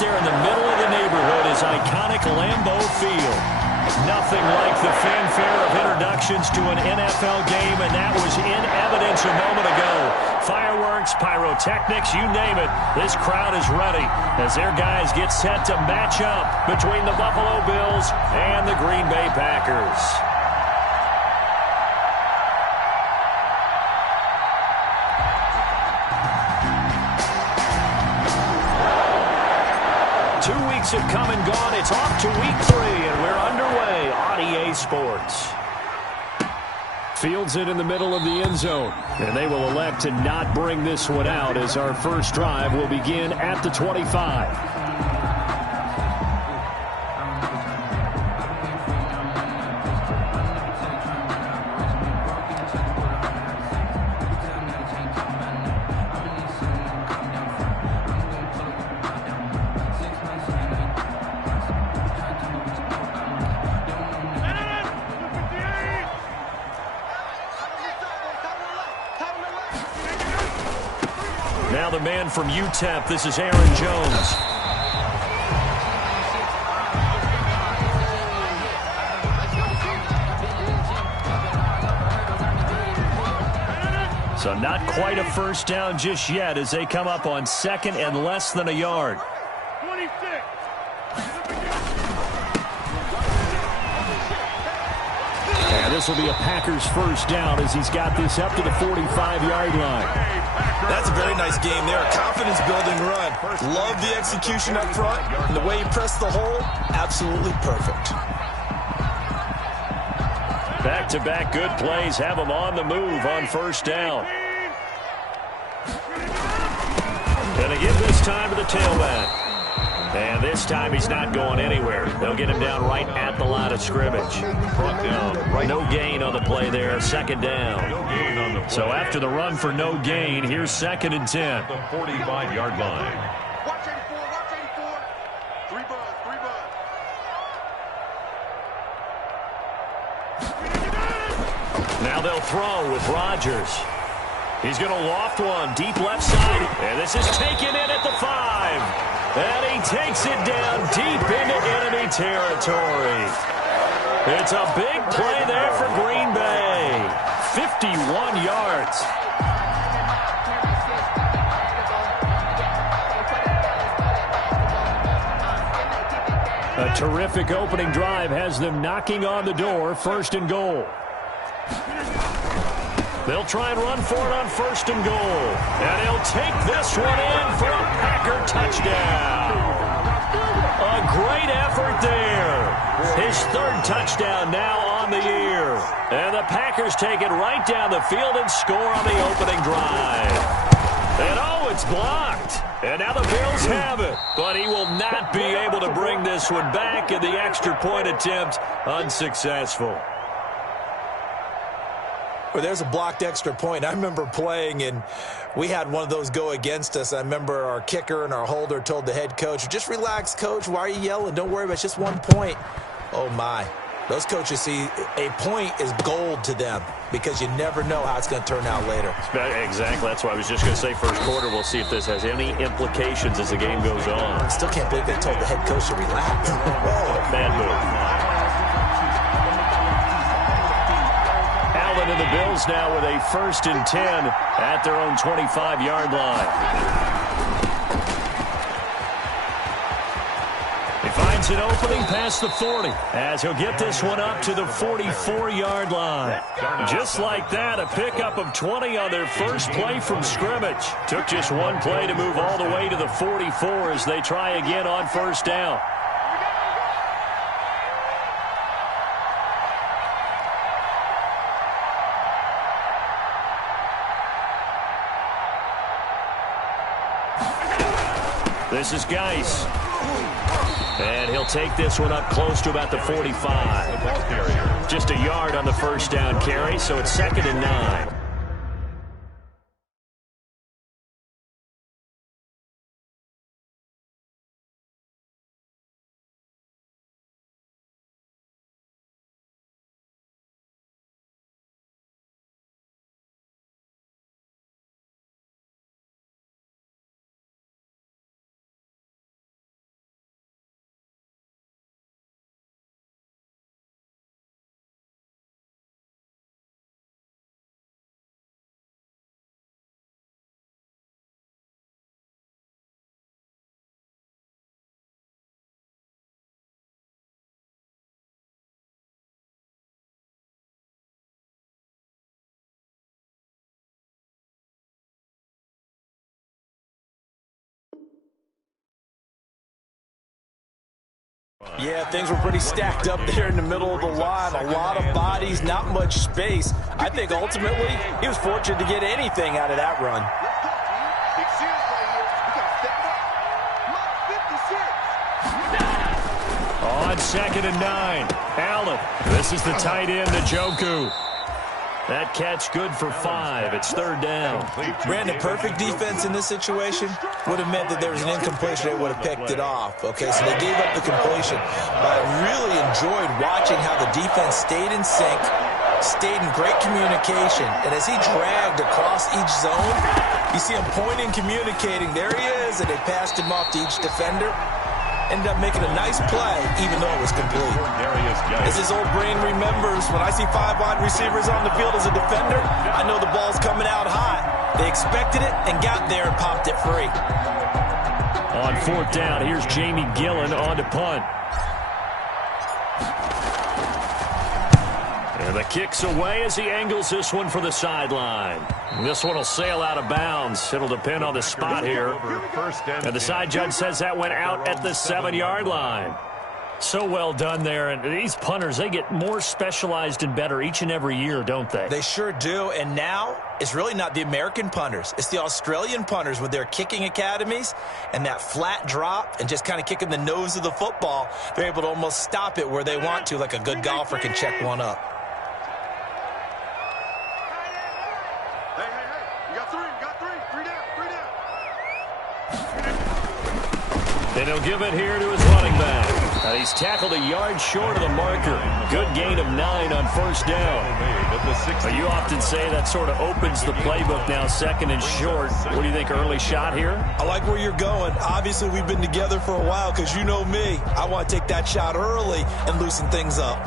there in the middle of the neighborhood is iconic Lambeau Field. Nothing like the fanfare of introductions to an NFL game, and that was in evidence a moment ago. Fireworks, pyrotechnics, you name it. This crowd is ready as their guys get set to match up between the Buffalo Bills and the Green Bay Packers. 2 weeks have come and gone. It's off to week 3, and we're underway on EA Sports. Fields it in the middle of the end zone, and they will elect to not bring this one out as our first drive will begin at the 25. Now the man from UTEP, this is Aaron Jones. So not quite a first down just yet as they come up on second and less than a yard. 26. And this will be a Packers first down as he's got this up to the 45-yard line. That's a very nice game there. Confidence-building run. Love the execution up front. And the way he pressed the hole, absolutely perfect. Back-to-back good plays have him on the move on first down. And again this time to the tailback. And this time he's not going anywhere. They'll get him down right at the line of scrimmage. No gain on the play there, second down. So after the run for no gain, here's second and 10. The 45-yard line. Watch 84, watch 84. Three buzz. Now they'll throw with Rodgers. He's going to loft one deep left side. And this is taken in at the 5. And he takes it down deep into enemy territory. It's a big play there for Green Bay. 51 yards. A terrific opening drive has them knocking on the door, first and goal. They'll try and run for it on first and goal. And he'll take this one in for a Packer touchdown. A great effort there. His third touchdown now on the year. And the Packers take it right down the field and score on the opening drive. And oh, it's blocked. And now the Bills have it. But he will not be able to bring this one back, and the extra point attempt unsuccessful. Well, there's a blocked extra point. I remember playing, and we had one of those go against us. I remember our kicker and our holder told the head coach, just relax, coach. Why are you yelling? Don't worry about it. It's just 1 point. Oh, my. Those coaches see a point is gold to them because you never know how it's going to turn out later. Exactly. That's why I was just going to say first quarter. We'll see if this has any implications as the game goes on. I still can't believe they told the head coach to relax. Bad move. Allen and the Bills now with a first and 10 at their own 25-yard line. He finds an opening past the 40 as he'll get this one up to the 44-yard line. Just like that, a pickup of 20 on their first play from scrimmage. Took just one play to move all the way to the 44 as they try again on first down. This is Geis. And he'll take this one up close to about the 45. Just a yard on the first down carry, so it's second and 9. Yeah, things were pretty stacked up there in the middle of the line. A lot of bodies, not much space. I think ultimately he was fortunate to get anything out of that run. Let's go, team. Big series right here. We got to step it up. Mark 56. On 2nd and 9, Allen. This is the tight end, Njoku. That catch good for 5. It's 3rd down. Brandon, perfect defense in this situation would have meant that there was an incompletion. They would have picked it off. Okay, so they gave up the completion. But I really enjoyed watching how the defense stayed in sync, stayed in great communication. And as he dragged across each zone, you see him pointing, communicating. There he is, and they passed him off to each defender. Ended up making a nice play, even though it was complete. As his old brain remembers, when I see 5 wide receivers on the field as a defender, I know the ball's coming out hot. They expected it and got there and popped it free. On 4th down, here's Jamie Gillen on to punt. And the kick's away as he angles this one for the sideline. This one will sail out of bounds. It'll depend on the spot here. And the side judge says that went out at the 7-yard line. So well done there. And these punters, they get more specialized and better each and every year, don't they? They sure do. And now it's really not the American punters. It's the Australian punters with their kicking academies and that flat drop and just kind of kicking the nose of the football. They're able to almost stop it where they want to, like a good golfer can check one up. And he'll give it here to his running back. He's tackled a yard short of the marker. Good gain of 9 on 1st down. But you often say that sort of opens the playbook now, 2nd and short. What do you think, early shot here? I like where you're going. Obviously, we've been together for a while because you know me. I want to take that shot early and loosen things up.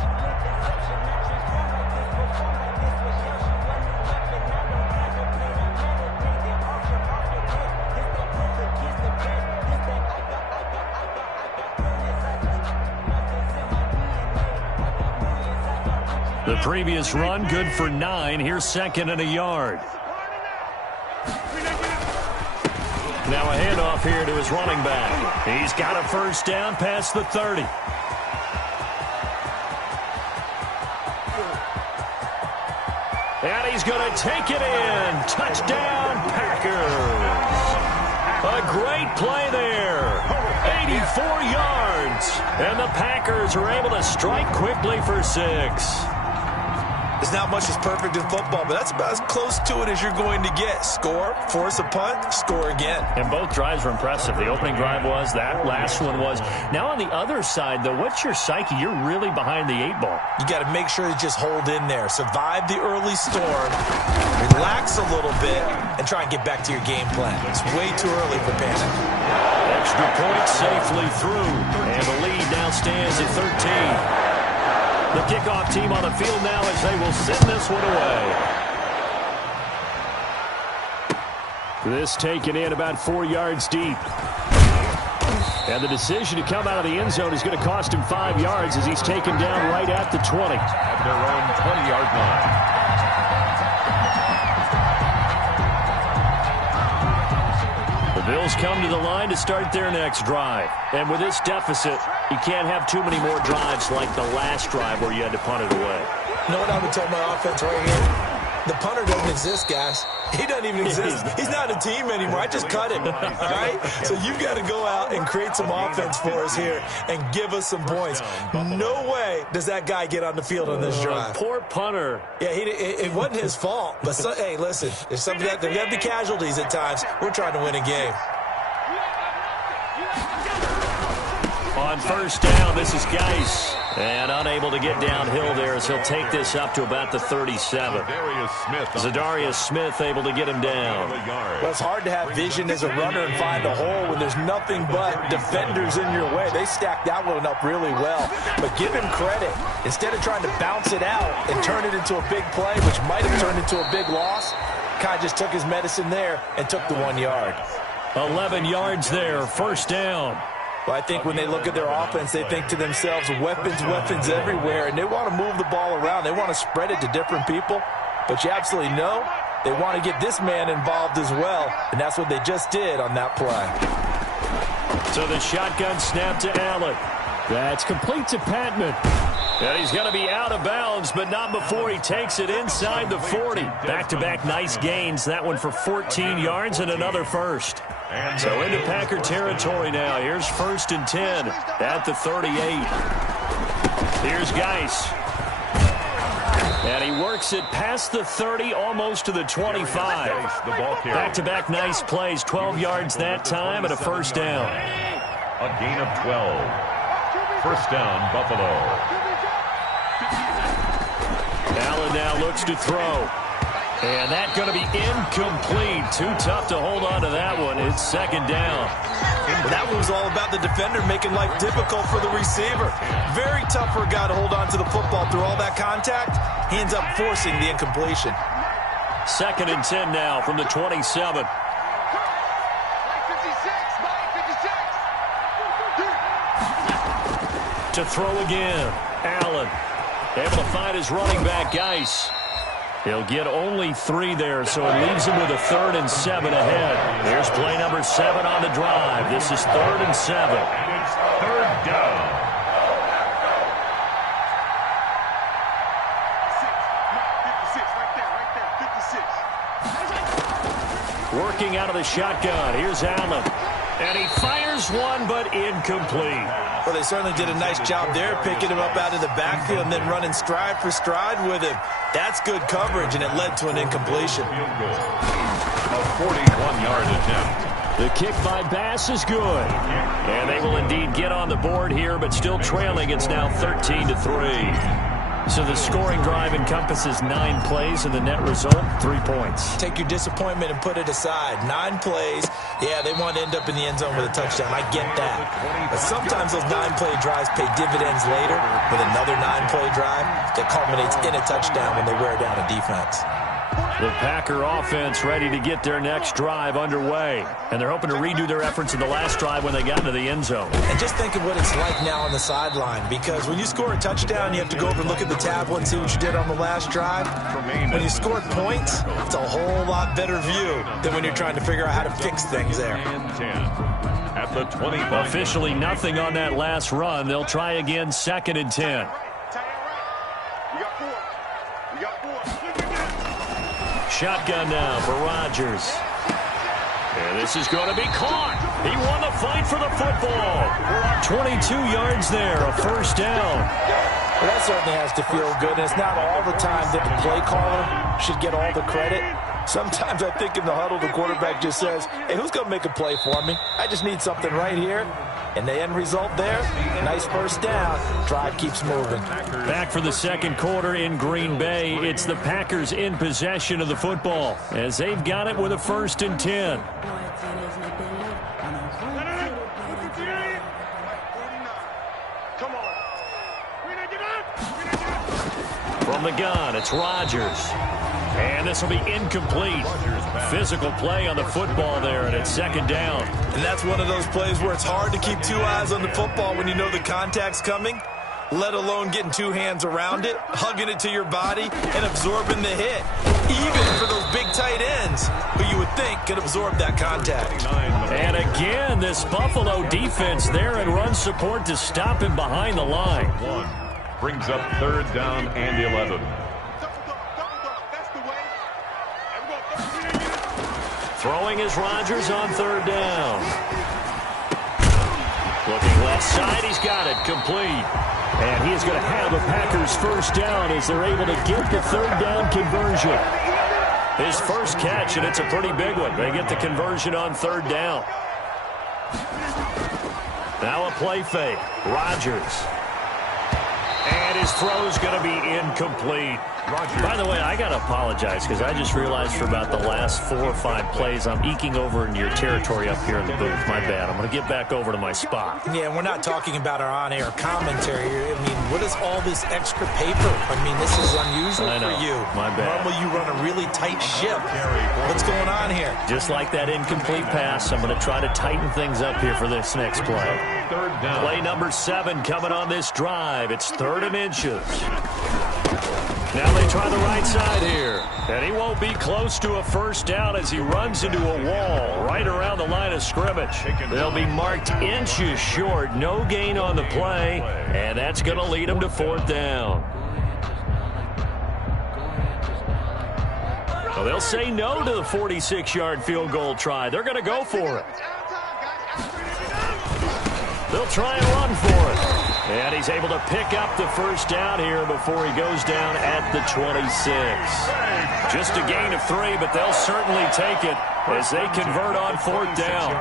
The previous run, good for 9. Here's 2nd and a yard. Now a handoff here to his running back. He's got a 1st down past the 30. And he's going to take it in. Touchdown, Packers. A great play there. 84 yards. And the Packers are able to strike quickly for 6. There's not much that's perfect in football, but that's about as close to it as you're going to get. Score, force a punt, score again. And both drives were impressive. The opening drive was, that last one was. Now on the other side, though, what's your psyche? You're really behind the 8 ball. You got to make sure to just hold in there. Survive the early storm, relax a little bit, and try and get back to your game plan. It's way too early for panic. Extra point safely through. And the lead now stands at 13. The kickoff team on the field now as they will send this one away. This taken in about 4 yards deep. And the decision to come out of the end zone is going to cost him 5 yards as he's taken down right at the 20. At their own 20-yard line. The Bills come to the line to start their next drive. And with this deficit, you can't have too many more drives like the last drive where you had to punt it away. You know what I would tell my offense right here? The punter doesn't exist, guys. He doesn't even exist. He's not a team anymore. I just cut him, all right? So you've got to go out and create some offense for us here and give us some points. No way does that guy get on the field on this drive. Poor punter. Yeah, it wasn't his fault. But, hey, listen, there's got to be casualties at times. We're trying to win a game. On 1st down, this is Geis. And unable to get downhill there as he'll take this up to about the 37. Zadarius Smith able to get him down. Well, it's hard to have vision as a runner and find a hole when there's nothing but defenders in your way. They stacked that one up really well. But give him credit. Instead of trying to bounce it out and turn it into a big play, which might have turned into a big loss, kind of just took his medicine there and took the 1 yard. 11 yards there, 1st down. Well, I think when they look at their offense, they think to themselves, weapons everywhere, and they want to move the ball around. They want to spread it to different people. But you absolutely know they want to get this man involved as well, and that's what they just did on that play. So the shotgun snap to Allen. That's complete to Patman. And he's going to be out of bounds, but not before he takes it inside the 40. Back-to-back nice gains. That one for 14 yards and another first. So into Packer territory now. Here's 1st and 10 at the 38. Here's Geis. And he works it past the 30, almost to the 25. Back-to-back nice plays. 12 yards that time and a first down. A gain of 12. First down, Buffalo. Allen now looks to throw. And that's going to be incomplete. Too tough to hold on to that one. It's 2nd down. Well, that one was all about the defender making life difficult for the receiver. Very tough for a guy to hold on to the football through all that contact. He ends up forcing the incompletion. 2nd and 10 now from the 27. To throw again. Allen able to find his running back, Geis. He'll get only 3 there, so it leaves him with a 3rd and 7 ahead. Here's play number 7 on the drive. This is 3rd and 7. It's 3rd down. Working out of the shotgun. Here's Allen. And he fires one, but incomplete. Well, they certainly did a nice job there, picking him up out of the backfield and then running stride for stride with him. That's good coverage, and it led to an incompletion. Field goal. A 41-yard attempt. The kick by Bass is good. And they will indeed get on the board here, but still trailing. It's now 13-3. So the scoring drive encompasses 9 plays, and the net result, 3 points. Take your disappointment and put it aside. 9 plays. Yeah, they want to end up in the end zone with a touchdown. I get that. But sometimes those 9-play drives pay dividends later with another 9-play drive that culminates in a touchdown when they wear down a defense. The Packer offense ready to get their next drive underway. And they're hoping to redo their efforts in the last drive when they got into the end zone. And just think of what it's like now on the sideline, because when you score a touchdown, you have to go over and look at the tablet and see what you did on the last drive. When you scored points, it's a whole lot better view than when you're trying to figure out how to fix things there. And 10 at the 25. Officially nothing on that last run. They'll try again, 2nd and 10. Shotgun now for Rodgers. And this is going to be caught. He won the fight for the football. 22 yards there, a first down. Well, that certainly has to feel good. And it's not all the time that the play caller should get all the credit. Sometimes I think in the huddle, the quarterback just says, hey, who's going to make a play for me? I just need something right here. And the end result there, nice first down. Drive keeps moving. Back for the second quarter in Green Bay. It's the Packers in possession of the football as they've got it with a 1st and 10. From the gun, it's Rodgers. And this will be incomplete. Physical play on the football there, and it's 2nd down. And that's one of those plays where it's hard to keep 2 eyes on the football when you know the contact's coming, let alone getting 2 hands around it, hugging it to your body, and absorbing the hit. Even for those big tight ends who you would think could absorb that contact. And again, this Buffalo defense there and run support to stop him behind the line. Brings up 3rd down and 11. Throwing is Rodgers on 3rd down. Looking left side, he's got it, complete. And he is going to have a Packers first down as they're able to get the 3rd down conversion. His first catch, and it's a pretty big one. They get the conversion on 3rd down. Now a play fake. Rodgers. And his throw is going to be incomplete. By the way, I got to apologize because I just realized for about the last 4 or 5 plays, I'm eking over into your territory up here in the booth. My bad. I'm going to get back over to my spot. Yeah, we're not talking about our on-air commentary here. I mean, what is all this extra paper? I mean, this is unusual for you. My bad. Normally you run a really tight ship. What's going on here? Just like that incomplete pass, I'm going to try to tighten things up here for this next play. 3rd down. Play number 7 coming on this drive. It's 3rd and inches. Now they try the right side here. And he won't be close to a first down as he runs into a wall right around the line of scrimmage. They'll be marked inches short. No gain on the play. And that's going to lead them to fourth down. Well, they'll say no to the 46-yard field goal try. They're going to go for it. They'll try and run for it. And he's able to pick up the first down here before he goes down at the 26. Just a gain of 3, but they'll certainly take it as they convert on fourth down.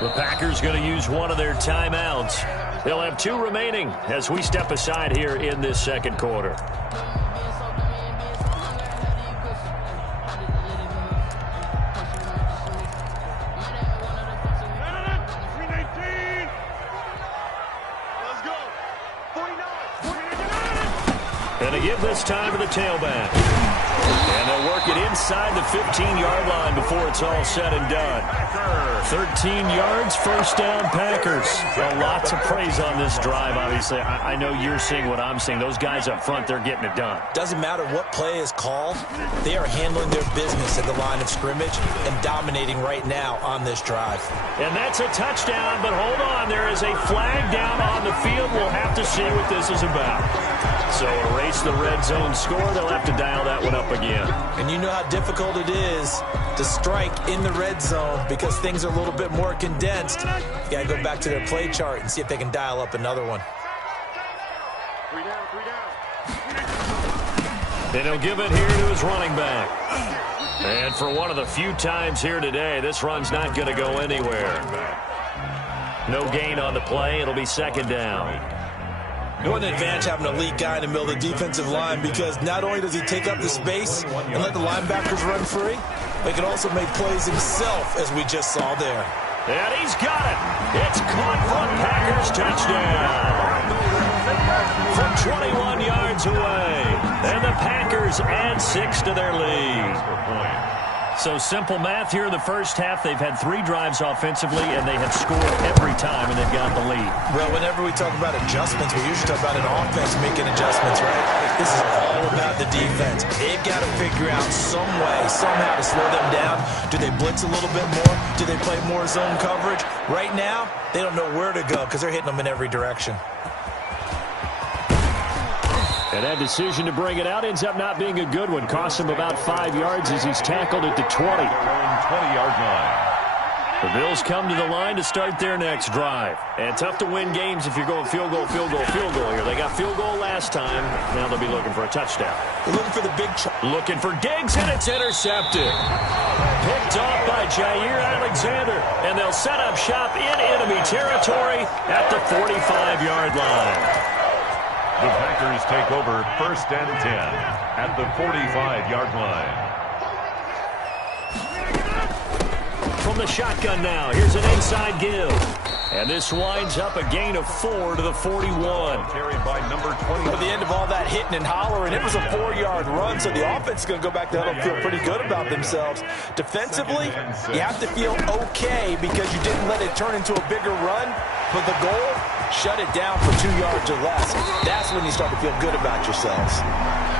The Packers going to use one of their timeouts. They'll have 2 remaining as we step aside here in this second quarter. And they give this time to the tailback. And they'll work it inside the 15-yard line before it's all said and done. 13 yards, first down, Packers. Well, lots of praise on this drive, obviously. I know you're seeing what I'm seeing. Those guys up front, they're getting it done. Doesn't matter what play is called. They are handling their business at the line of scrimmage and dominating right now on this drive. And that's a touchdown, but hold on. There is a flag down on the field. We'll have to see what this is about. So erase the red zone score. They'll have to dial that one up again. And you know how difficult it is to strike in the red zone because things are a little bit more condensed. You got to go back to their play chart and see if they can dial up another one. 3 down, 3 down. And he'll give it here to his running back. And for one of the few times here today, this run's not going to go anywhere. No gain on the play. It'll be second down. What an advantage having an elite guy in the middle of the defensive line because not only does he take up the space and let the linebackers run free, but he can also make plays himself, as we just saw there. And he's got it. It's caught for a Packers touchdown. From 21 yards away. And the Packers add 6 to their lead. So simple math here in the first half. They've had 3 drives offensively, and they have scored every time, and they've got the lead. Well, whenever we talk about adjustments, we usually talk about an offense making adjustments, right? This is all about the defense. They've got to figure out some way, somehow to slow them down. Do they blitz a little bit more? Do they play more zone coverage? Right now, they don't know where to go because they're hitting them in every direction. And that decision to bring it out ends up not being a good one. Costs him about 5 yards as he's tackled at the 20. 20-yard line. The Bills come to the line to start their next drive. And tough to win games if you're going field goal, field goal, field goal here. They got field goal last time. Now they'll be looking for a touchdown. They're looking for the big looking for Diggs, and it's intercepted. Picked off by Jair Alexander. And they'll set up shop in enemy territory at the 45-yard line. The Packers take over 1st and 10 at the 45-yard line. From the shotgun now, here's an inside give. And this winds up a gain of 4 to the 41. Carried by number 20. At the end of all that hitting and hollering, it was a 4-yard run, so the offense is going to go back to huddle and feel pretty good about themselves. Defensively, you have to feel okay because you didn't let it turn into a bigger run, but the goal, shut it down for 2 yards or less. That's when you start to feel good about yourselves.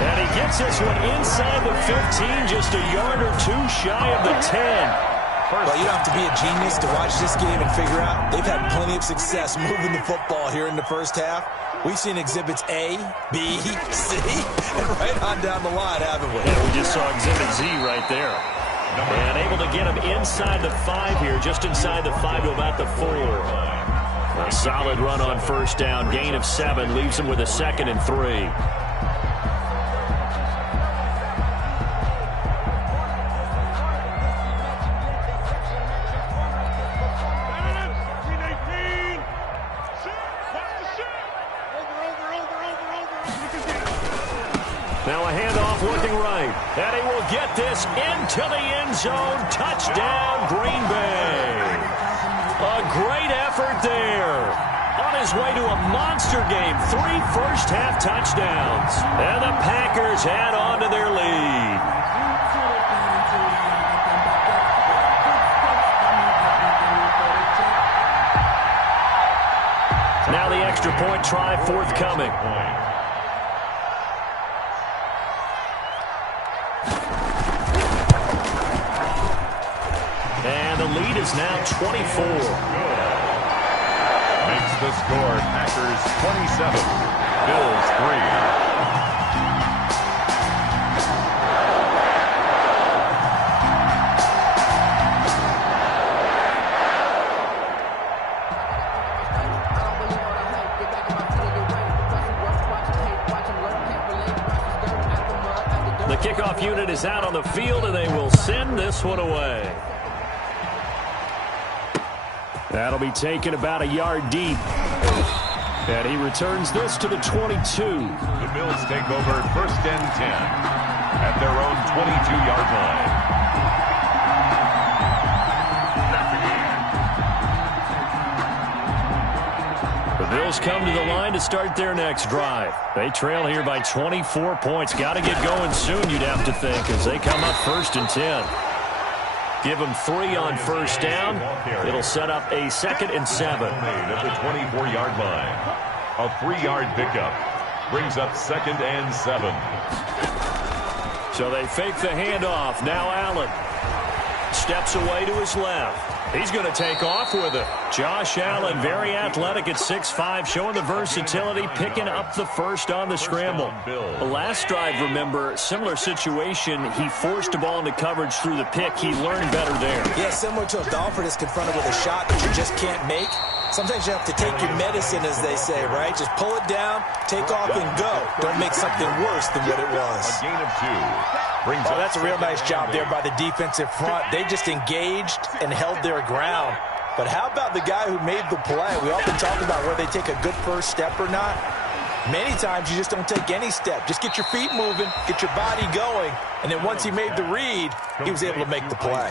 And he gets this one inside the 15, just a yard or 2 shy of the 10. Well, you don't have to be a genius to watch this game and figure out they've had plenty of success moving the football here in the first half. We've seen exhibits A, B, C, and right on down the line, haven't we? Yeah, we just saw exhibit Z right there. And able to get him inside the 5 here, just inside the 5 to about the 4. A solid run on first down, gain of 7, leaves him with a 2nd and 3. Now a handoff looking right. And he will get this into the end zone. Touchdown, Green Bay. A great effort there. On his way to a monster game. 3 first-half touchdowns. And the Packers add on to their lead. Extra-point try forthcoming. And the lead is now 24. Makes the score Packers 27, Bills 3. The kickoff unit is out on the field, and they will send this one away. That'll be taken about a yard deep. And he returns this to the 22. The Bills take over 1st and 10 at their own 22-yard line. The Bills come to the line to start their next drive. They trail here by 24 points. Got to get going soon, you'd have to think, as they come up 1st and 10. Give them 3 on 1st down. It'll set up a 2nd and 7. At the 24-yard line. A 3-yard pickup brings up 2nd and 7. So they fake the handoff. Now Allen steps away to his left. He's going to take off with it. Josh Allen, very athletic at 6'5", showing the versatility, picking up the first on the scramble. The last drive, remember, similar situation. He forced the ball into coverage through the pick. He learned better there. Yeah, similar to a golfer that's confronted with a shot that you just can't make. Sometimes you have to take your medicine, as they say, right? Just pull it down, take off, and go. Don't make something worse than what it was. A gain of 2. Oh, that's a real nice job there by the defensive front. They just engaged and held their ground. But how about the guy who made the play? We often talk about whether they take a good first step or not. Many times you just don't take any step. Just get your feet moving, get your body going, and then once he made the read, he was able to make the play.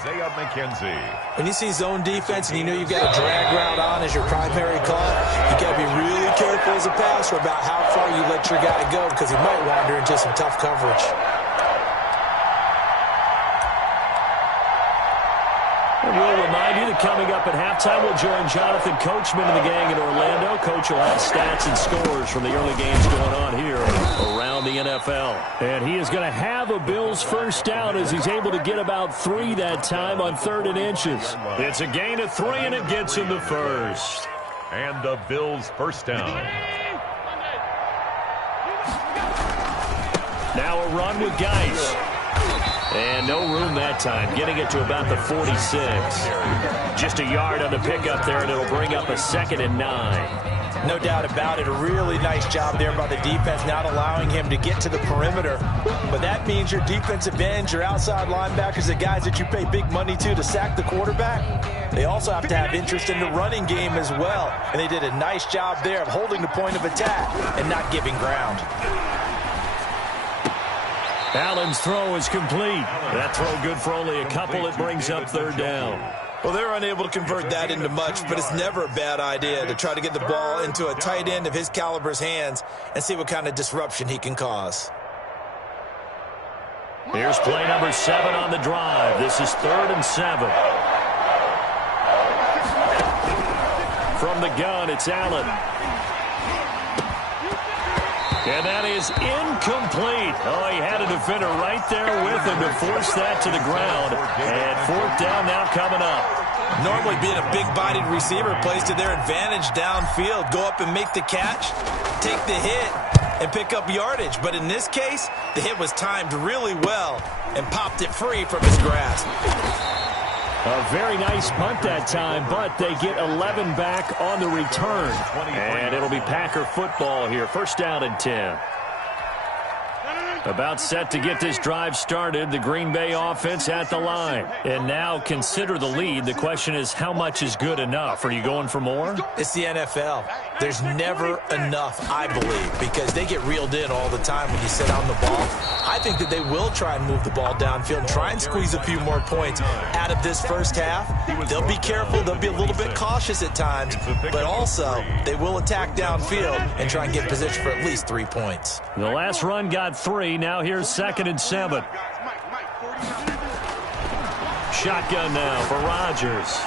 When you see zone defense and you know you've got a drag route on as your primary call, you got to be really careful as a passer about how far you let your guy go because he might wander into some tough coverage. And we'll remind you that coming up at halftime, we'll join Jonathan Coachman and the gang in Orlando. Coach will have stats and scores from the early games going on here around the NFL. And he is going to have a Bills first down as he's able to get about 3 that time on 3rd and inches. It's a gain of 3, and it gets him the first. And the Bills first down. Now a run with Geis. And no room that time, getting it to about the 46. Just a yard on the pickup there, and it'll bring up a 2nd and 9. No doubt about it. A really nice job there by the defense, not allowing him to get to the perimeter. But that means your defensive ends, your outside linebackers, the guys that you pay big money to sack the quarterback, they also have to have interest in the running game as well. And they did a nice job there of holding the point of attack and not giving ground. Allen's throw is complete. That throw good for only a couple. It brings up 3rd down. Well, they're unable to convert that into much, but it's never a bad idea to try to get the ball into a tight end of his caliber's hands and see what kind of disruption he can cause. Here's play number 7 on the drive. This is 3rd and 7. From the gun, it's Allen. And that is incomplete. Oh, he had a defender right there with him to force that to the ground. And 4th down now coming up. Normally being a big-bodied receiver plays to their advantage downfield. Go up and make the catch, take the hit, and pick up yardage. But in this case, the hit was timed really well and popped it free from his grasp. A very nice punt that time, but they get 11 back on the return. And it'll be Packer football here. 1st down and 10. About set to get this drive started. The Green Bay offense at the line. And now consider the lead. The question is, how much is good enough? Are you going for more? It's the NFL. There's never enough, I believe, because they get reeled in all the time when you sit on the ball. I think that they will try and move the ball downfield and try and squeeze a few more points out of this first half. They'll be careful. They'll be a little bit cautious at times, but also they will attack downfield and try and get position for at least 3 points. The last run got 3. Now here's 2nd and 7. Shotgun now for Rodgers.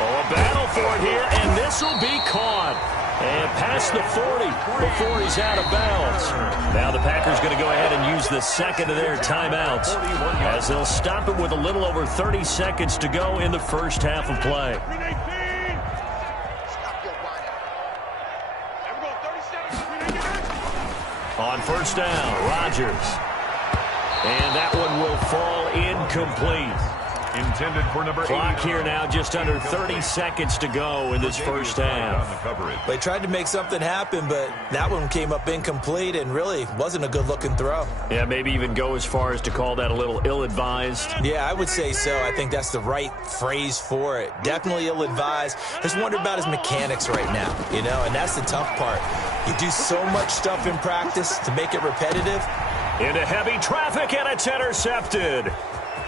Oh, a battle for it here, and this will be caught. And past the 40 before he's out of bounds. Now the Packers going to go ahead and use the second of their timeouts as they'll stop it with a little over 30 seconds to go in the first half of play. On first down, Rodgers. And that one will fall incomplete. Intended for number 8. Clock here now, just under 30 seconds to go in this first half. They tried to make something happen, but that one came up incomplete and really wasn't a good-looking throw. Yeah, maybe even go as far as to call that a little ill-advised. Yeah, I would say so. I think that's the right phrase for it. Definitely ill-advised. Just wonder about his mechanics right now, you know, and that's the tough part. You do so much stuff in practice to make it repetitive. Into heavy traffic, and it's intercepted.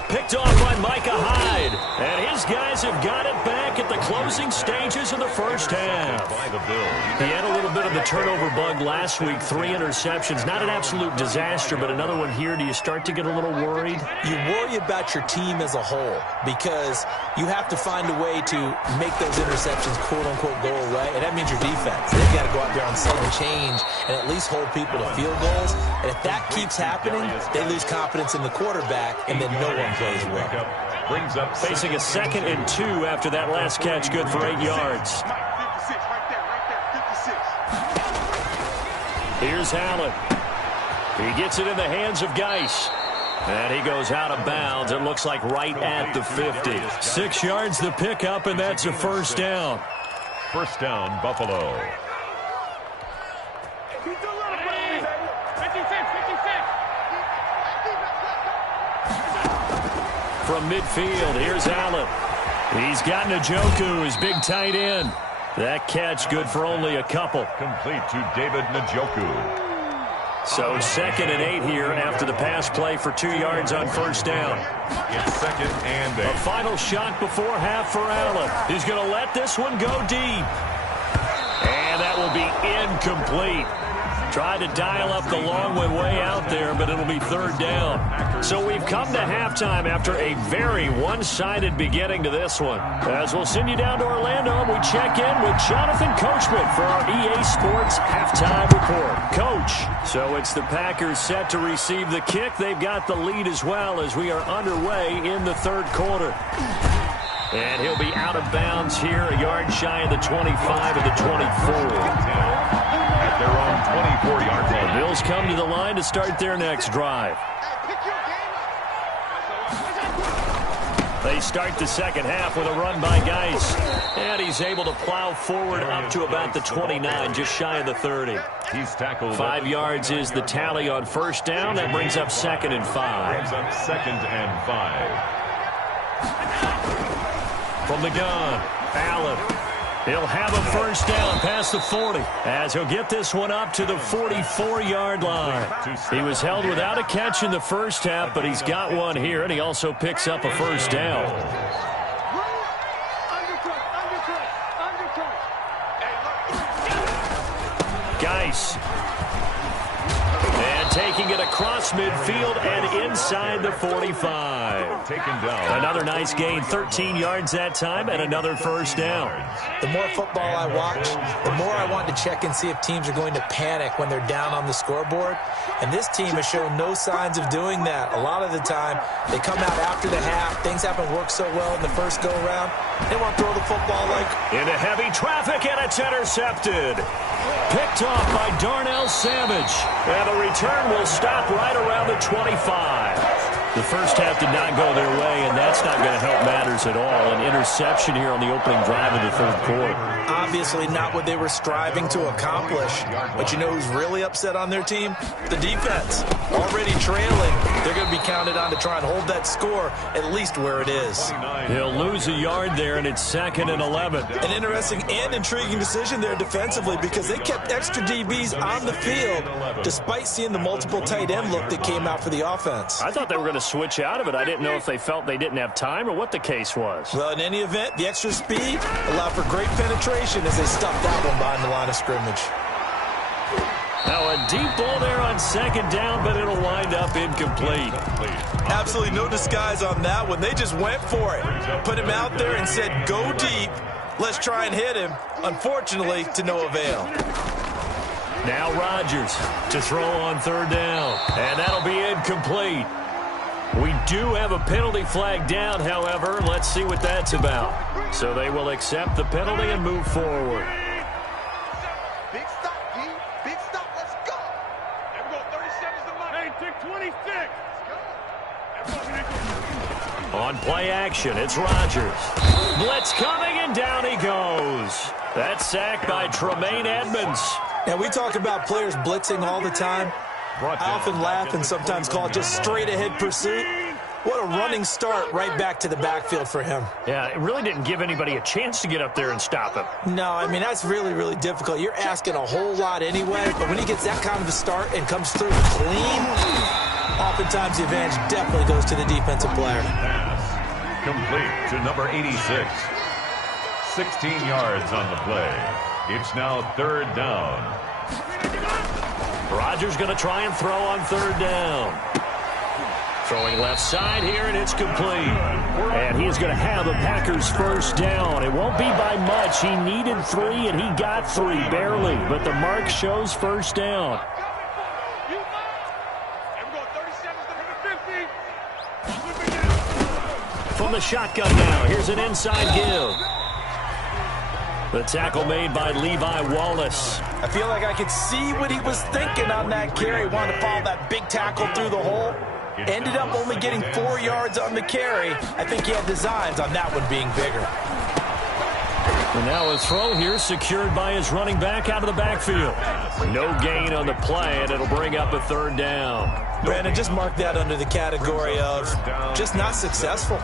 Picked off by Micah Hyde. And his guys have got it back at the closing stages of the first half. He had a little bit of the turnover bug last week. 3 interceptions. Not an absolute disaster, but another one here. Do you start to get a little worried? You worry about your team as a whole because you have to find a way to make those interceptions, quote-unquote, go away. And that means your defense. They've got to go out there on sudden change and at least hold people to field goals. And if that keeps happening, they lose confidence in the quarterback, and then no one plays well. Brings up facing a 2nd and 2 after that last catch, good for 8 yards. Here's Allen. He gets it in the hands of Geis. And he goes out of bounds. It looks like right at the 50. 6 yards the pickup, and that's a first down. First down, Buffalo. From midfield, here's Allen. He's got Njoku, his big tight end. That catch good for only a couple. Complete to David Njoku. So 2nd and 8 here after the pass play for 2 yards on first down. It's 2nd and 8. A final shot before half for Allen. He's going to let this one go deep. And that will be incomplete. Tried to dial up the long way out there, but it'll be 3rd down. So we've come to halftime after a very one-sided beginning to this one. As we'll send you down to Orlando, we check in with Jonathan Coachman for our EA Sports Halftime Report. Coach, so it's the Packers set to receive the kick. They've got the lead as well as we are underway in the 3rd quarter. And he'll be out of bounds here, a yard shy of the 25 of the 24. Their own 24-yard line. Bills come to the line to start their next drive. They start the second half with a run by Geis. And he's able to plow forward up to about the 29, just shy of the 30. He's tackled. 5 yards is the tally on first down. That brings up 2nd and 5. Brings up 2nd and 5. From the gun, Allen. He'll have a first down past the 40 as he'll get this one up to the 44-yard line. He was held without a catch in the first half, but he's got one here, and he also picks up a first down. Geis. And taking it across midfield and inside the 45. Taken down. Another nice gain, 13 yards that time, and another first down. The more football I watch, the more I want to check and see if teams are going to panic when they're down on the scoreboard. And this team has shown no signs of doing that. A lot of the time, they come out after the half. Things haven't worked so well in the first go-around. They want to throw the football like... Into heavy traffic, and it's intercepted. Picked off by Darnell Savage. And the return will stop right around the 25. The first half did not go their way, and that's not going to help matters at all. An interception here on the opening drive of the 3rd quarter. Obviously not what they were striving to accomplish. But you know who's really upset on their team? The defense. Already trailing. They're going to be counted on to try and hold that score at least where it is. He'll lose a yard there, and it's 2nd and 11. An interesting and intriguing decision there defensively because they kept extra DBs on the field despite seeing the multiple tight end look that came out for the offense. I thought they were going to switch out of it. I didn't know if they felt they didn't have time or what the case was. Well, in any event, the extra speed allowed for great penetration as they stuffed that one behind the line of scrimmage. Now a deep ball there on 2nd down, but it'll wind up incomplete. Absolutely no disguise on that one. They just went for it. Put him out there and said, go deep. Let's try and hit him. Unfortunately, to no avail. Now Rodgers to throw on third down. And that'll be incomplete. We do have a penalty flag down, however. Let's see what that's about. So they will accept the penalty and move forward. Big stop, G. Big stop. Let's go. There we go. 37's the money. Hey, take 26. Let's go. On play action, it's Rodgers. Blitz coming, and down he goes. That's sacked by Tremaine Edmonds. And we talk about players blitzing all the time. I often laugh and sometimes call it just straight-ahead pursuit. What a running start right back to the backfield for him. Yeah, it really didn't give anybody a chance to get up there and stop him. No, I mean, that's really, really difficult. You're asking a whole lot anyway, but when he gets that kind of a start and comes through clean, oftentimes the advantage definitely goes to the defensive player. Pass complete to number 86. 16 yards on the play. It's now third down. Rodgers going to try and throw on third down. Throwing left side here, and it's complete. And he is going to have a Packers first down. It won't be by much. He needed 3, and he got 3, barely. But the mark shows first down. From the shotgun now, here's an inside give. The tackle made by Levi Wallace. I feel like I could see what he was thinking on that carry. Wanted to follow that big tackle through the hole. Ended up only getting 4 yards on the carry. I think he had designs on that one being bigger. And now a throw here secured by his running back out of the backfield. No gain on the play, and it'll bring up a third down. Brandon, just mark that under the category of just not successful.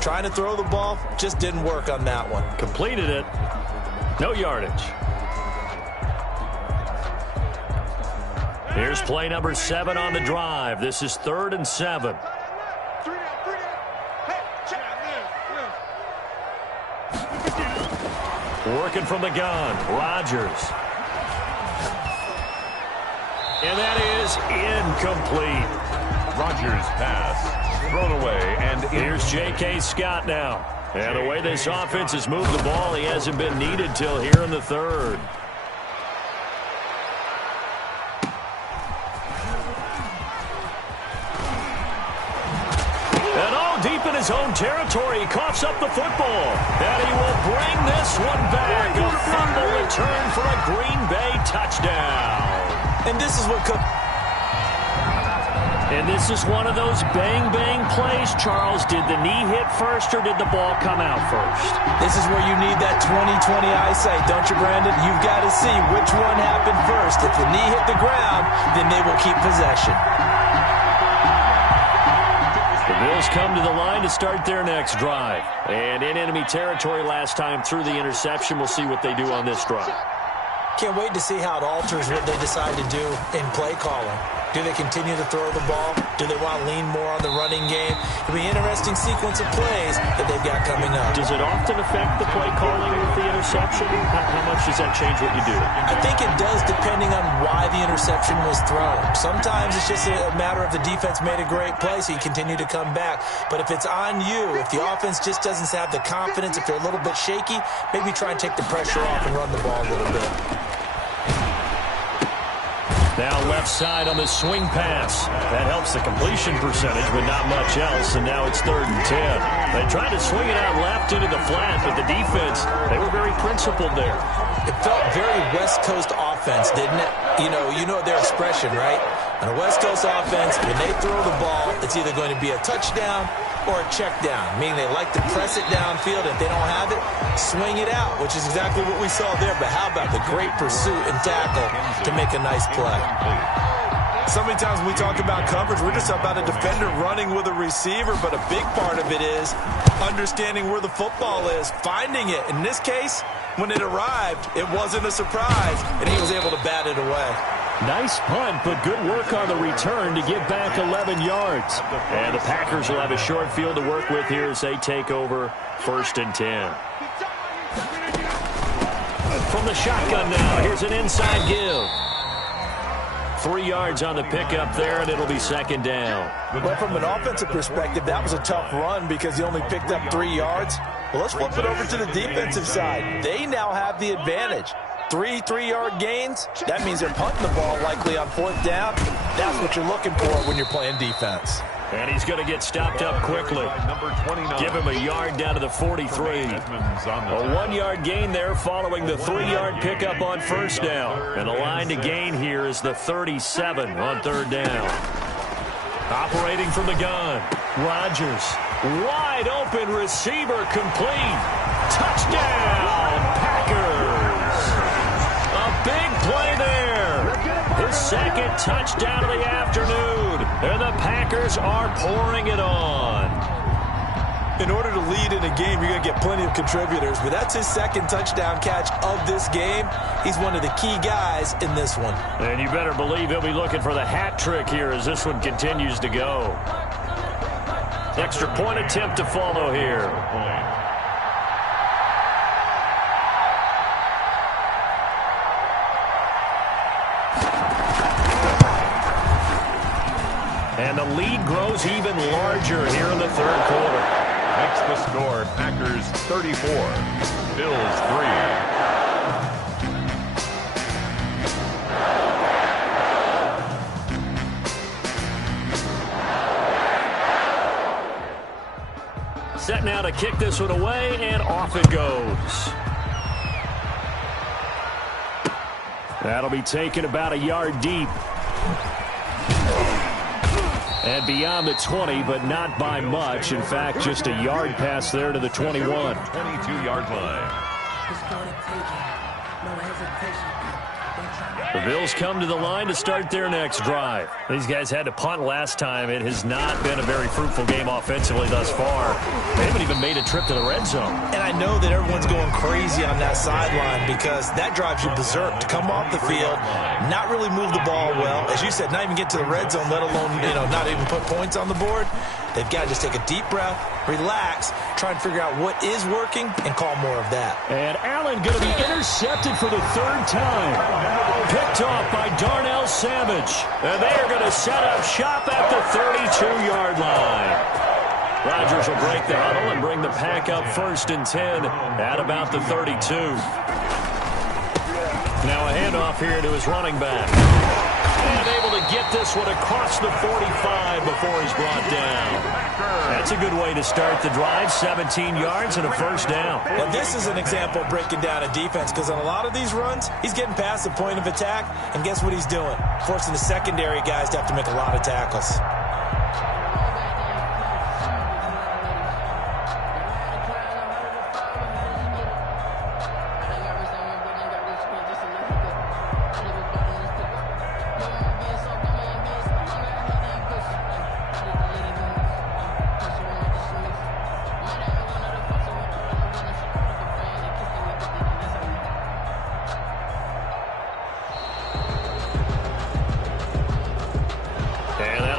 Trying to throw the ball, just didn't work on that one. Completed it. No yardage. Here's play number 7 on the drive. This is 3rd and 7. Working from the gun, Rodgers. And that is incomplete. Rodgers' pass thrown away, and here's J.K. Scott now. And the way this offense has moved the ball, he hasn't been needed till here in the 3rd. And deep in his own territory, he coughs up the football. And he will bring this one back. A fumble return for a Green Bay touchdown. And this is what could... And this is one of those bang-bang plays, Charles. Did the knee hit first or did the ball come out first? This is where you need that 20/20 eyesight, don't you, Brandon? You've got to see which one happened first. If the knee hit the ground, then they will keep possession. The Bills come to the line to start their next drive. And in enemy territory last time through the interception. We'll see what they do on this drive. Can't wait to see how it alters what they decide to do in play calling. Do they continue to throw the ball? Do they want to lean more on the running game? It'll be an interesting sequence of plays that they've got coming up. Does it often affect the play calling with the interception? How much does that change what you do? I think it does, depending on why the interception was thrown. Sometimes it's just a matter of the defense made a great play, so you continue to come back. But if it's on you, if the offense just doesn't have the confidence, if they're a little bit shaky, maybe try and take the pressure off and run the ball a little bit. Now left side on the swing pass. That helps the completion percentage, but not much else. And now it's 3rd and 10. They tried to swing it out left into the flat, but the defense, they were very principled there. It felt very West Coast offense, didn't it? You know their expression, right? On a West Coast offense, when they throw the ball, it's either going to be a touchdown or a check down, meaning they like to press it downfield. If they don't have it, swing it out, which is exactly what we saw there. But how about the great pursuit and tackle to make a nice play? So many times when we talk about coverage, we're just about a defender running with a receiver, but a big part of it is understanding where the football is, finding it. In this case, when it arrived, it wasn't a surprise, and he was able to bat it away. Nice punt, but good work on the return to get back 11 yards. And the Packers will have a short field to work with here as they take over 1st and 10. From the shotgun now, here's an inside give. 3 yards on the pickup there, and it'll be 2nd down. But from an offensive perspective, that was a tough run because he only picked up 3 yards. Well, let's flip it over to the defensive side. They now have the advantage. 3 3-yard gains, that means they're punting the ball likely on 4th down. That's what you're looking for when you're playing defense. And he's going to get stopped up quickly. Give him a yard down to the 43. A 1-yard gain there following the 3-yard pickup on 1st down. And the line to gain here is the 37 on 3rd down. Operating from the gun, Rodgers. Wide open receiver complete. Touchdown, Packers. A big play there. His 2nd touchdown of the afternoon. And the Packers are pouring it on. In order to lead in a game, you're going to get plenty of contributors, but that's his 2nd touchdown catch of this game. He's one of the key guys in this one. And you better believe he'll be looking for the hat trick here as this one continues to go. Extra point attempt to follow here. And the lead grows even larger here in the 3rd quarter. Makes the score Packers 34, Bills 3. Set now to kick this one away, and off it goes. That'll be taken about a yard deep. And beyond the 20, but not by much. In fact, just a yard pass there to the 21. 22-yard line. The Bills come to the line to start their next drive. These guys had to punt last time. It has not been a very fruitful game offensively thus far. They haven't even made a trip to the red zone. And I know that everyone's going crazy on that sideline because that drives you berserk to come off the field, not really move the ball well. As you said, not even get to the red zone, let alone, not even put points on the board. They've got to just take a deep breath, relax, try and figure out what is working, and call more of that. And Allen going to be intercepted for the 3rd time. Picked off by Darnell Savage. And they are going to set up shop at the 32-yard line. Rodgers will break the huddle and bring the pack up 1st and 10 at about the 32. Now a handoff here to his running back. And able to get this one across the 45 before he's brought down. That's a good way to start the drive. 17 yards and a 1st down. Now this is an example of breaking down a defense because on a lot of these runs, he's getting past the point of attack, and guess what he's doing? Forcing the secondary guys to have to make a lot of tackles.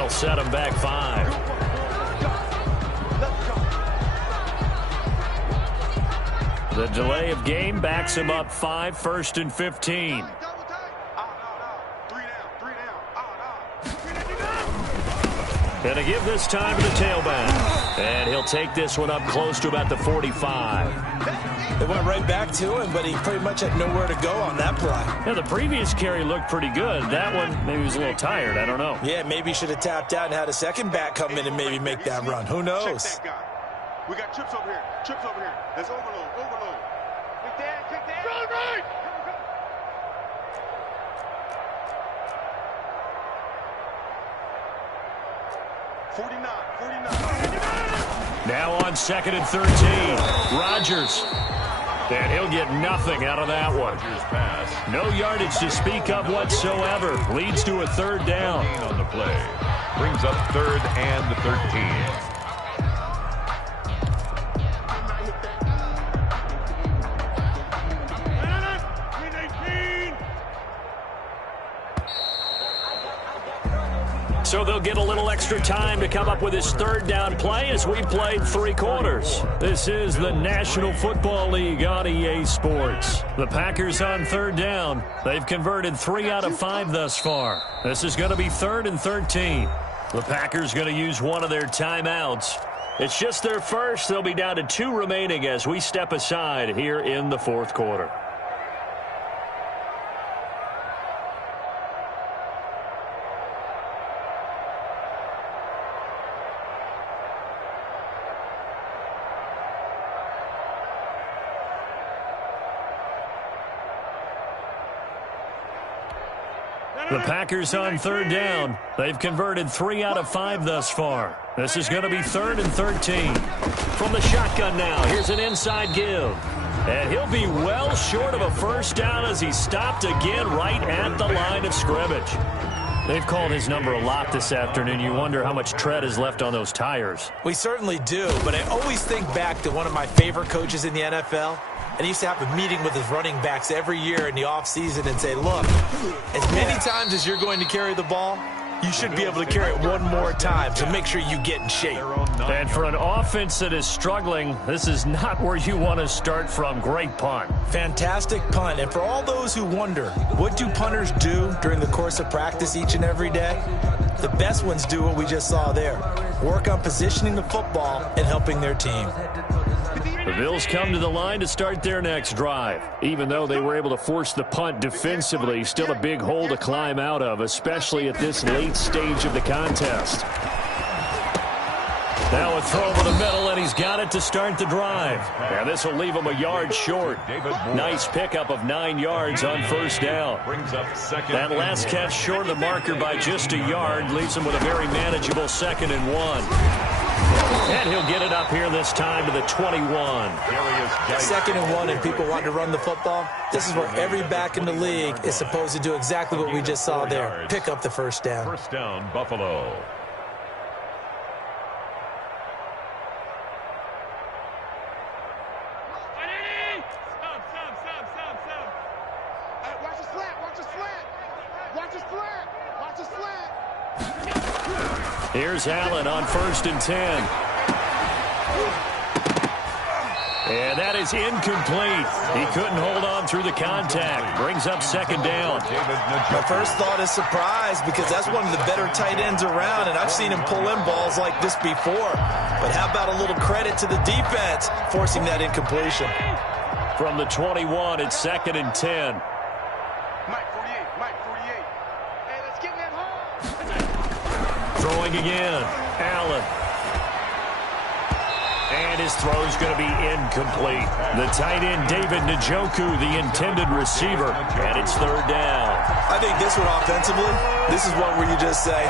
Set him back 5. The delay of game backs him up 5, 1st and 15. And to give this time to the tailback. And he'll take this one up close to about the 45. They went right back to him, but he pretty much had nowhere to go on that play. Yeah, the previous carry looked pretty good. That one, maybe he was a little tired. I don't know. Yeah, maybe he should have tapped out and had a second back come in and maybe make that run. Who knows? Check that guy. We got trips over here. Trips over here. Let's overload. Overload. Kick that. Kick that. Run right. 49. Now on 2nd and 13. Rodgers. And he'll get nothing out of that one. No yardage to speak of whatsoever. Leads to a 3rd down. On the play. Brings up 3rd and 13. So they'll get a little extra time to come up with his 3rd down play as we played 3 quarters. This is the National Football League on EA Sports. The Packers on 3rd down. They've converted 3 out of 5 thus far. This is going to be 3rd and 13. The Packers going to use one of their timeouts. It's just their first. They'll be down to 2 remaining as we step aside here in the fourth quarter. The Packers on third down. They've converted 3 out of 5 thus far. This is going to be 3rd and 13. From the shotgun now, here's an inside give. And he'll be well short of a first down as he stopped again right at the line of scrimmage. They've called his number a lot this afternoon. You wonder how much tread is left on those tires. We certainly do, but I always think back to one of my favorite coaches in the NFL. And he used to have a meeting with his running backs every year in the offseason and say, look, as many times as you're going to carry the ball, you should be able to carry it one more time, so make sure you get in shape. And for an offense that is struggling, this is not where you want to start from. Great punt. Fantastic punt. And for all those who wonder, what do punters do during the course of practice each and every day? The best ones do what we just saw there. Work on positioning the football and helping their team. The Bills come to the line to start their next drive. Even though they were able to force the punt defensively, still a big hole to climb out of, especially at this late stage of the contest. Now a throw over the middle, and he's got it to start the drive. And this will leave him a yard short. Nice pickup of 9 yards on first down. That last catch short of the marker by just a yard leaves him with a very manageable 2nd and 1. And he'll get it up here this time to the 21. 2nd and 1, and people want to run the football. This is where every back in the league is supposed to do exactly what we just saw there. Pick up the first down. First down, Buffalo. Watch the slant. Watch the slant. Watch the slant. Watch the slant. Here's Allen on 1st and 10. And that is incomplete. He couldn't hold on through the contact. Brings up 2nd down. My first thought is surprise, because that's one of the better tight ends around, and I've seen him pull in balls like this before. But how about a little credit to the defense forcing that incompletion? From the 21, it's 2nd and 10. Mike 48. Mike 48. Hey, let's get in that hole. Throwing again. Allen. And his throw's going to be incomplete. The tight end, David Njoku, the intended receiver. And it's 3rd down. I think this one offensively, this is one where you just say,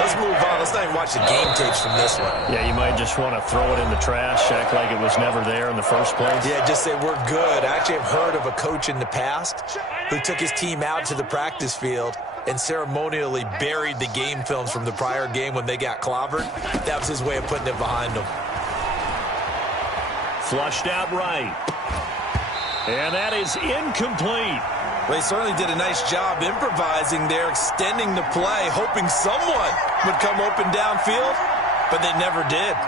let's move on. Let's not even watch the game tapes from this one. Yeah, you might just want to throw it in the trash, act like it was never there in the first place. Yeah, just say we're good. I actually have heard of a coach in the past who took his team out to the practice field and ceremonially buried the game films from the prior game when they got clobbered. That was his way of putting it behind them. Flushed out right. And that is incomplete. They certainly did a nice job improvising there, extending the play, hoping someone would come open downfield, but they never did.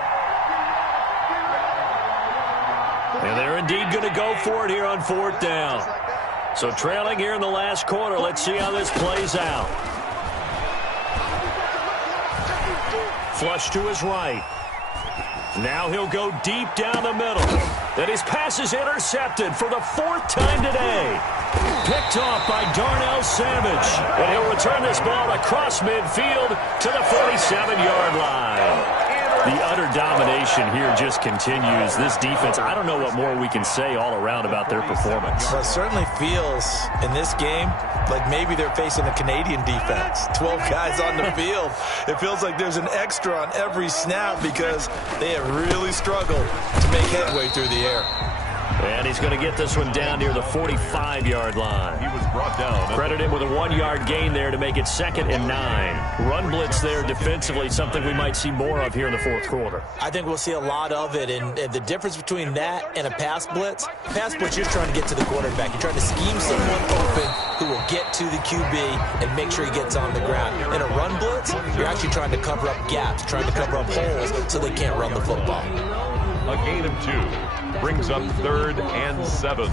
And they're indeed going to go for it here on 4th down. So trailing here in the last quarter, let's see how this plays out. Flush to his right. Now he'll go deep down the middle. And his pass is intercepted for the 4th time today. Picked off by Darnell Savage. And he'll return this ball across midfield to the 47-yard line. The utter domination here just continues. This defense, I don't know what more we can say all around about their performance. Well, it certainly feels in this game like maybe they're facing a Canadian defense. 12 guys on the field. It feels like there's an extra on every snap because they have really struggled to make headway through the air. And he's going to get this one down near the 45-yard line. He was brought down. Credit him with a 1-yard gain there to make it 2nd and 9. Run blitz there defensively, something we might see more of here in the 4th quarter. I think we'll see a lot of it, and the difference between that and a pass blitz, you're trying to get to the quarterback. You're trying to scheme someone open who will get to the QB and make sure he gets on the ground. In a run blitz, you're actually trying to cover up gaps, trying to cover up holes so they can't run the football. A gain of 2 brings up 3rd and 7.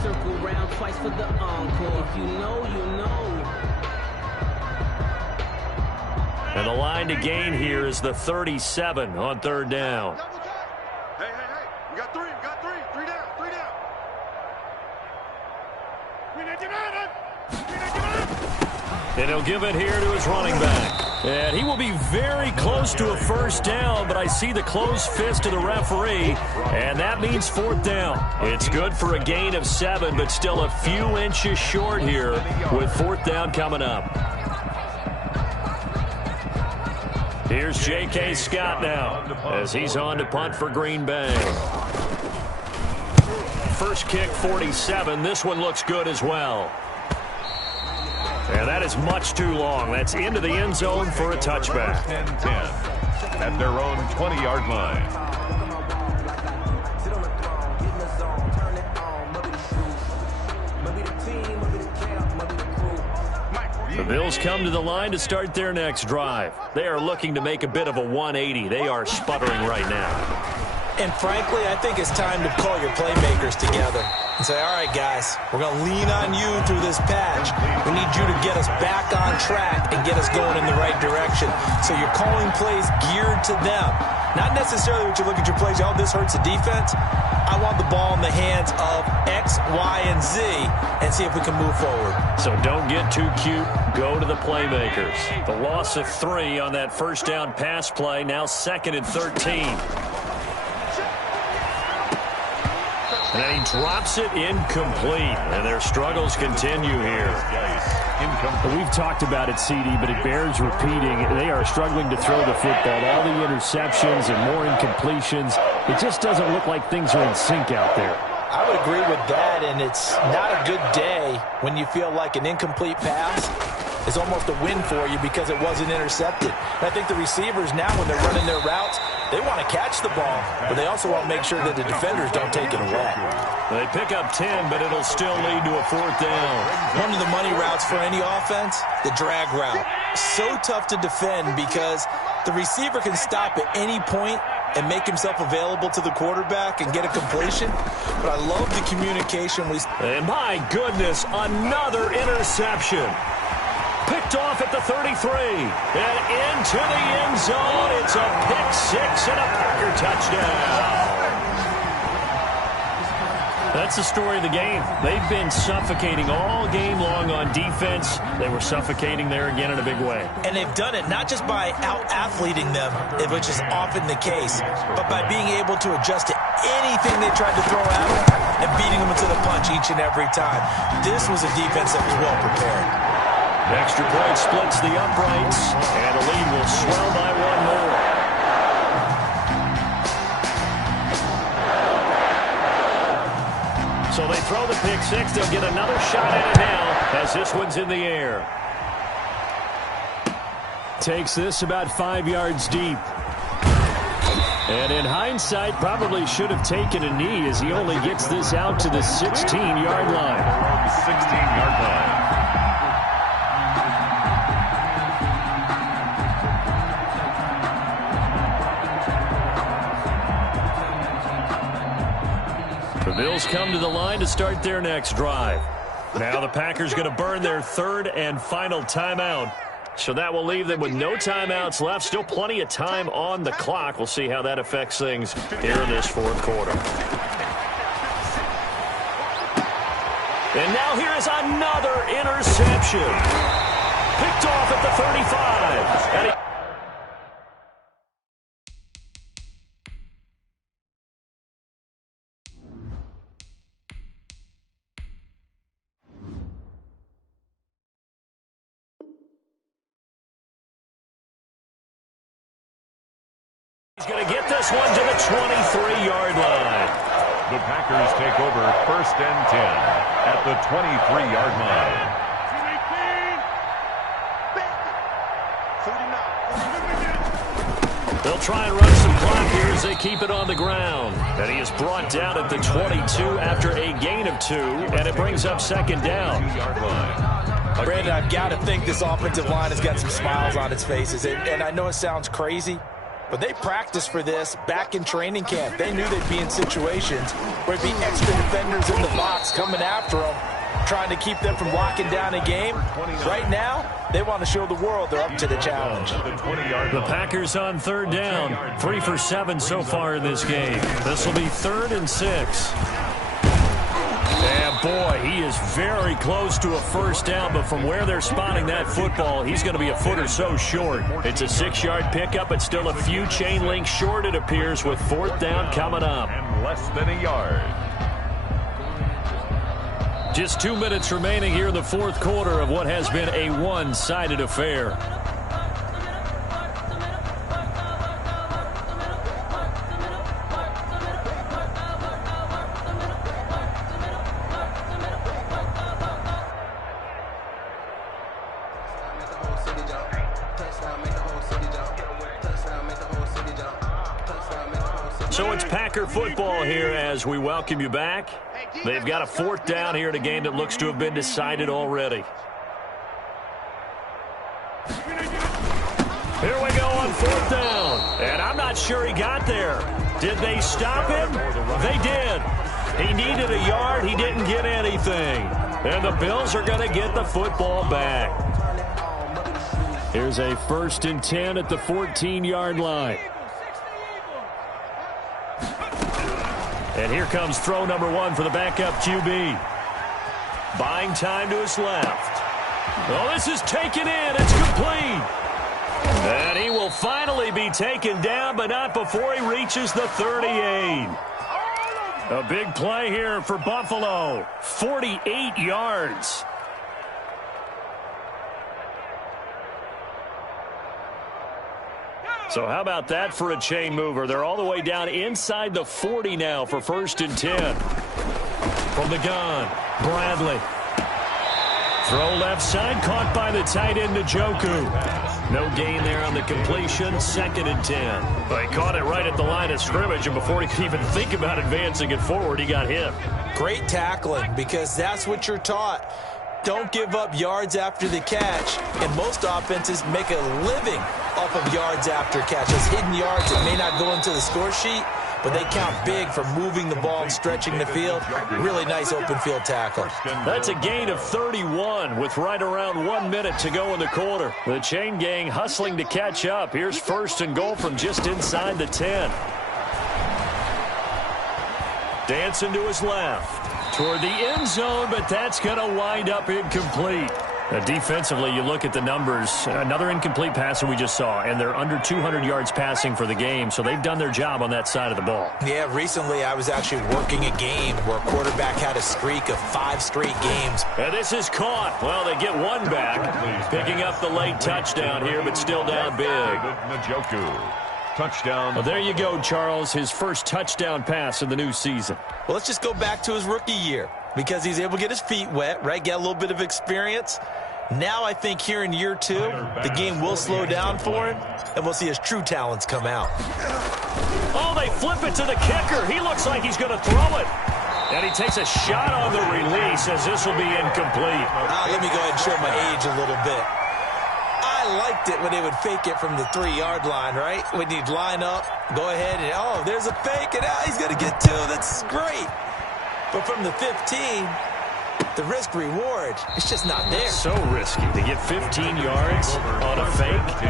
And the line to gain here is the 37 on 3rd down. And he'll give it here to his running back. And he will be very close to a first down, but I see the closed fist of the referee, and that means fourth down. It's good for a gain of 7, but still a few inches short here with fourth down coming up. Here's J.K. Scott now as he's on to punt for Green Bay. First kick, 47. This one looks good as well. And that is much too long. That's into the end zone for a touchback. 10-10 at their own 20-yard line. The Bills come to the line to start their next drive. They are looking to make a bit of a 180. They are sputtering right now. And frankly, I think it's time to call your playmakers together and say, all right, guys, we're going to lean on you through this patch. We need you to get us back on track and get us going in the right direction. So you're calling plays geared to them. Not necessarily what you look at your plays, oh, this hurts the defense. I want the ball in the hands of X, Y, and Z and see if we can move forward. So don't get too cute. Go to the playmakers. The loss of 3 on that first down pass play. Now 2nd and 13. And then he drops it incomplete. And their struggles continue here. We've talked about it, CD, but it bears repeating. They are struggling to throw the football. All the interceptions and more incompletions. It just doesn't look like things are in sync out there. I would agree with that, and it's not a good day when you feel like an incomplete pass is almost a win for you because it wasn't intercepted. And I think the receivers now, when they're running their routes, they want to catch the ball, but they also want to make sure that the defenders don't take it away. They pick up 10, but it'll still lead to a fourth down. One of the money routes for any offense, the drag route. So tough to defend because the receiver can stop at any point and make himself available to the quarterback and get a completion. But I love the communication. And my goodness, another interception. Picked off at the 33. And into the end zone. It's a pick 6 and a Packer touchdown. That's the story of the game. They've been suffocating all game long on defense. They were suffocating there again in a big way. And they've done it not just by out-athleting them, which is often the case, but by being able to adjust to anything they tried to throw at them and beating them into the punch each and every time. This was a defense that was well prepared. The extra point splits the uprights, and the lead will swell by 1 more. So they throw the pick 6. They'll get another shot at it now as this one's in the air. Takes this about 5 yards deep. And in hindsight, probably should have taken a knee as he only gets this out to the 16-yard line. 16-yard line. The Bills come to the line to start their next drive. Now the Packers going to burn their 3rd and final timeout. So that will leave them with no timeouts left. Still plenty of time on the clock. We'll see how that affects things here in this 4th quarter. And now here is another interception. Picked off at the 35. And he's going to get this one to the 23-yard line. The Packers take over 1st and 10 at the 23-yard line. 49. They'll try and run some clock here as they keep it on the ground. And he is brought down at the 22 after a gain of 2, and it brings up 2nd down. 2-yard line. Brandon, I've got to think this offensive line has got some smiles on its faces. And I know it sounds crazy, but they practiced for this back in training camp. They knew they'd be in situations where there'd be extra defenders in the box coming after them, trying to keep them from locking down a game. Right now, they want to show the world they're up to the challenge. The Packers on 3rd down. 3 for 7 so far in this game. This will be 3rd and 6. And Boy, he is very close to a first down, but from where they're spotting that football, he's going to be a foot or so short. It's a 6-yard pickup, but still a few chain links short, it appears, with fourth down coming up. And less than a yard. Just 2 minutes remaining here in the fourth quarter of what has been a one-sided affair. So it's Packer football here as we welcome you back. They've got a fourth down here in a game that looks to have been decided already. Here we go on fourth down. And I'm not sure he got there. Did they stop him? They did. He needed a yard. He didn't get anything. And the Bills are going to get the football back. Here's a 1st and 10 at the 14-yard line. And here comes throw number 1 for the backup QB. Buying time to his left. Oh, this is taken in. It's complete. And he will finally be taken down, but not before he reaches the 38. A big play here for Buffalo. 48 yards. So how about that for a chain mover? They're all the way down inside the 40 now for 1st and 10. From the gun, Bradley. Throw left side, caught by the tight end, Njoku. No gain there on the completion, 2nd and 10. But he caught it right at the line of scrimmage, and before he could even think about advancing it forward, he got hit. Great tackling, because that's what you're taught. Don't give up yards after the catch, and most offenses make a living off of yards after catch. Those hidden yards that may not go into the score sheet, but they count big for moving the ball and stretching the field. Really nice open field tackle. That's a gain of 31 with right around 1 minute to go in the quarter. The chain gang hustling to catch up. Here's 1st and goal from just inside the 10. Dancing to his left. Toward the end zone, but that's going to wind up incomplete. Defensively, you look at the numbers. Another incomplete pass that we just saw, and they're under 200 yards passing for the game, so they've done their job on that side of the ball. Yeah, recently I was actually working a game where a quarterback had a streak of 5 straight games. And this is caught. Well, they get one back, picking up the late touchdown here, but still down big. Njoku. Touchdown. Well, there you go, Charles. His first touchdown pass of the new season. Well, let's just go back to his rookie year because he's able to get his feet wet, right? Get a little bit of experience. Now I think here in year 2, the game will slow down for him, and we'll see his true talents come out. Oh, they flip it to the kicker. He looks like he's going to throw it. And he takes a shot on the release as this will be incomplete. Let me go ahead and show my age a little bit. I liked it when they would fake it from the 3-yard line, right? When you'd line up, go ahead and, oh, there's a fake, and he's going to get 2. That's great. But from the 15, the risk-reward, it's just not there. So risky to get 15 yards on a fake.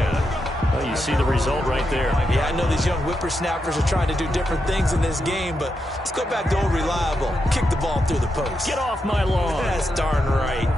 Well, you see the result right there. Yeah, I know these young whippersnappers are trying to do different things in this game, but let's go back to old reliable. Kick the ball through the post. Get off my lawn. That's darn right.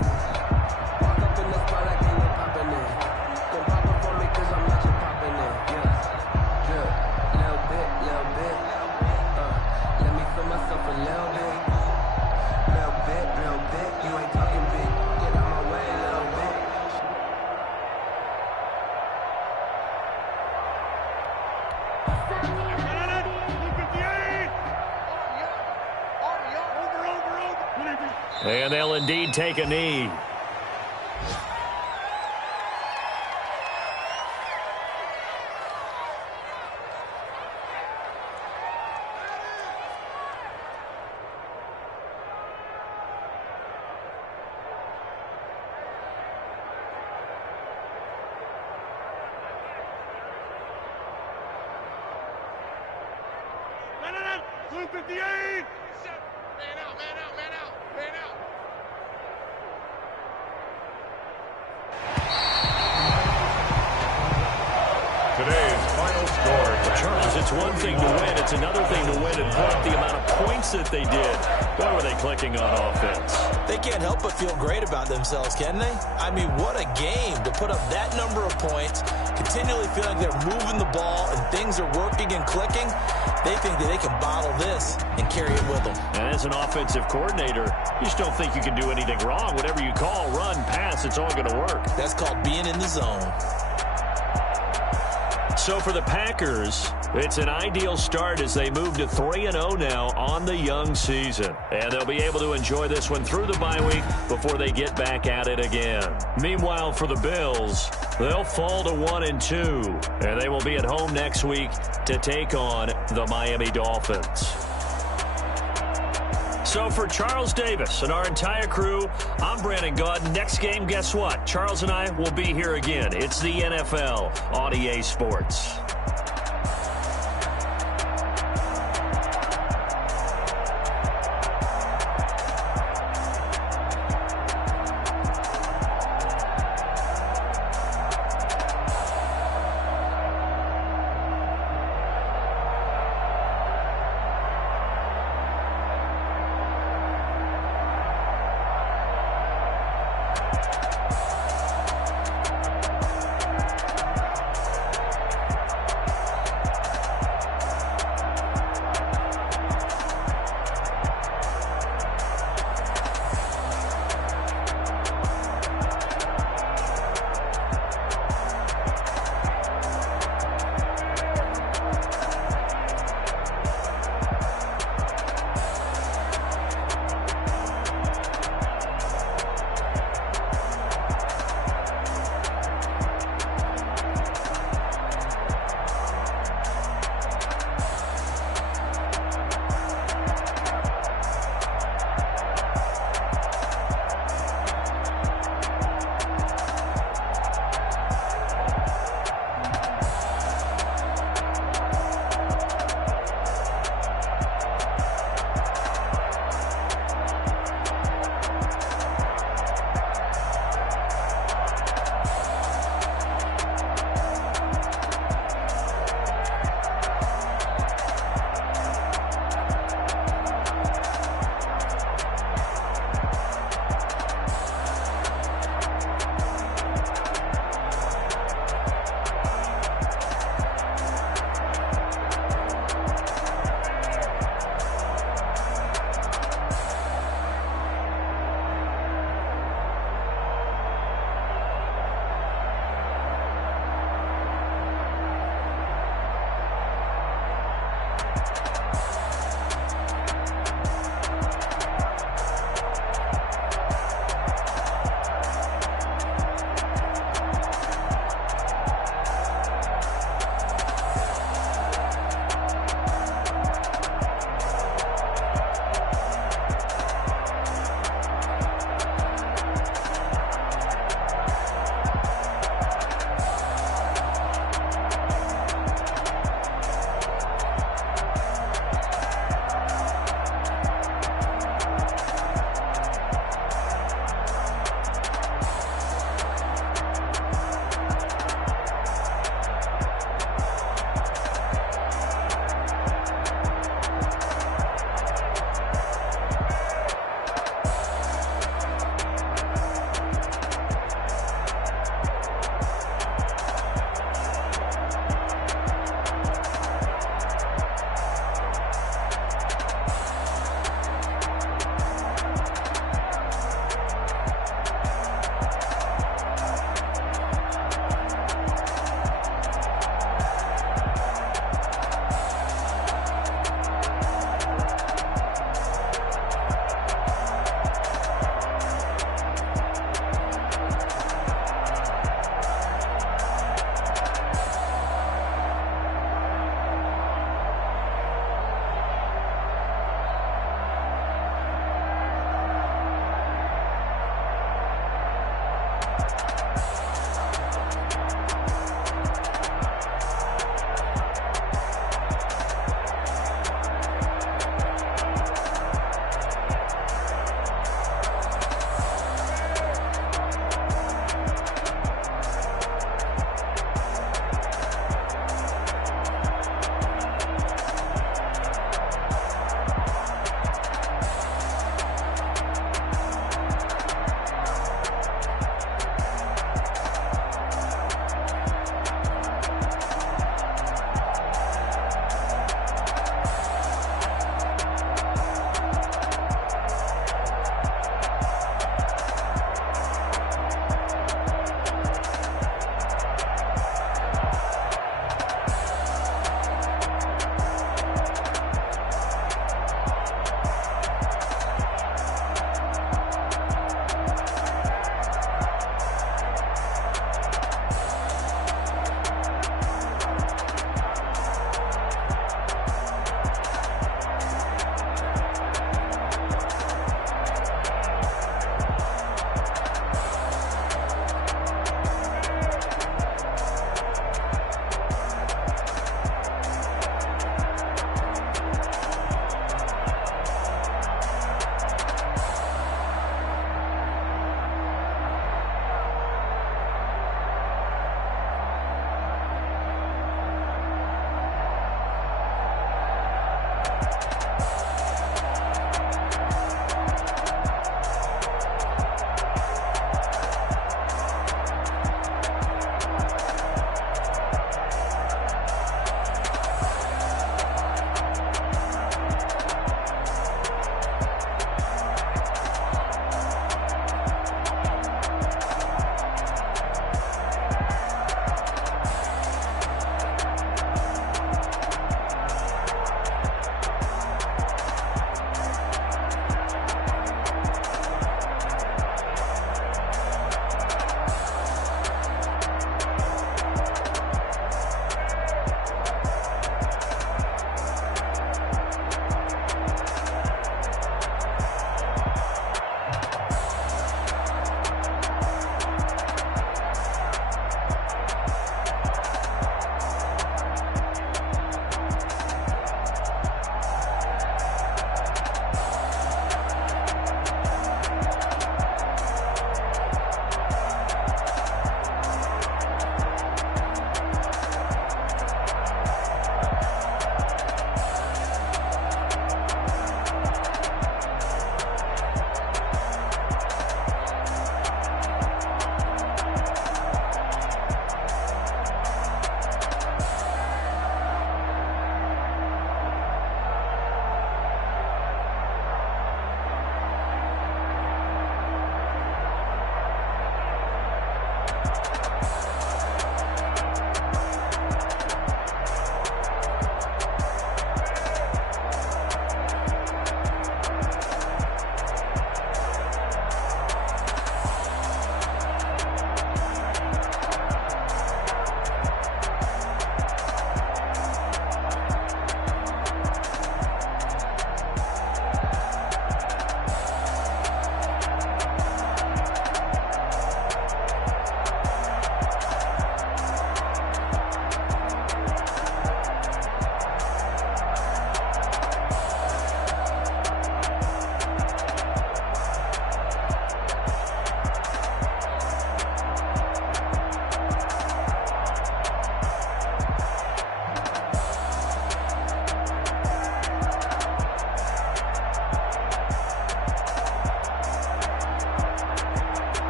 And they'll indeed take a knee. Blue 58! Man out, man out, man out, man out. Today's final score. Charles, it's one thing to win. It's another thing to win and put up the amount of points that they did. Boy, were they clicking on offense. They can't help but feel great about themselves, can they? I mean, what a game to put up that number of points, continually feeling like they're moving the ball and things are working and clicking. They think that they can bottle this and carry it with them. And as an offensive coordinator, you just don't think you can do anything wrong. Whatever you call, run, pass, it's all going to work. That's called being in the zone. So for the Packers, it's an ideal start as they move to 3-0 now on the young season. And they'll be able to enjoy this one through the bye week before they get back at it again. Meanwhile, for the Bills, they'll fall to 1-2. And they will be at home next week to take on the Miami Dolphins. So for Charles Davis and our entire crew, I'm Brandon Gaudin. Next game, guess what? Charles and I will be here again. It's the NFL on EA Sports.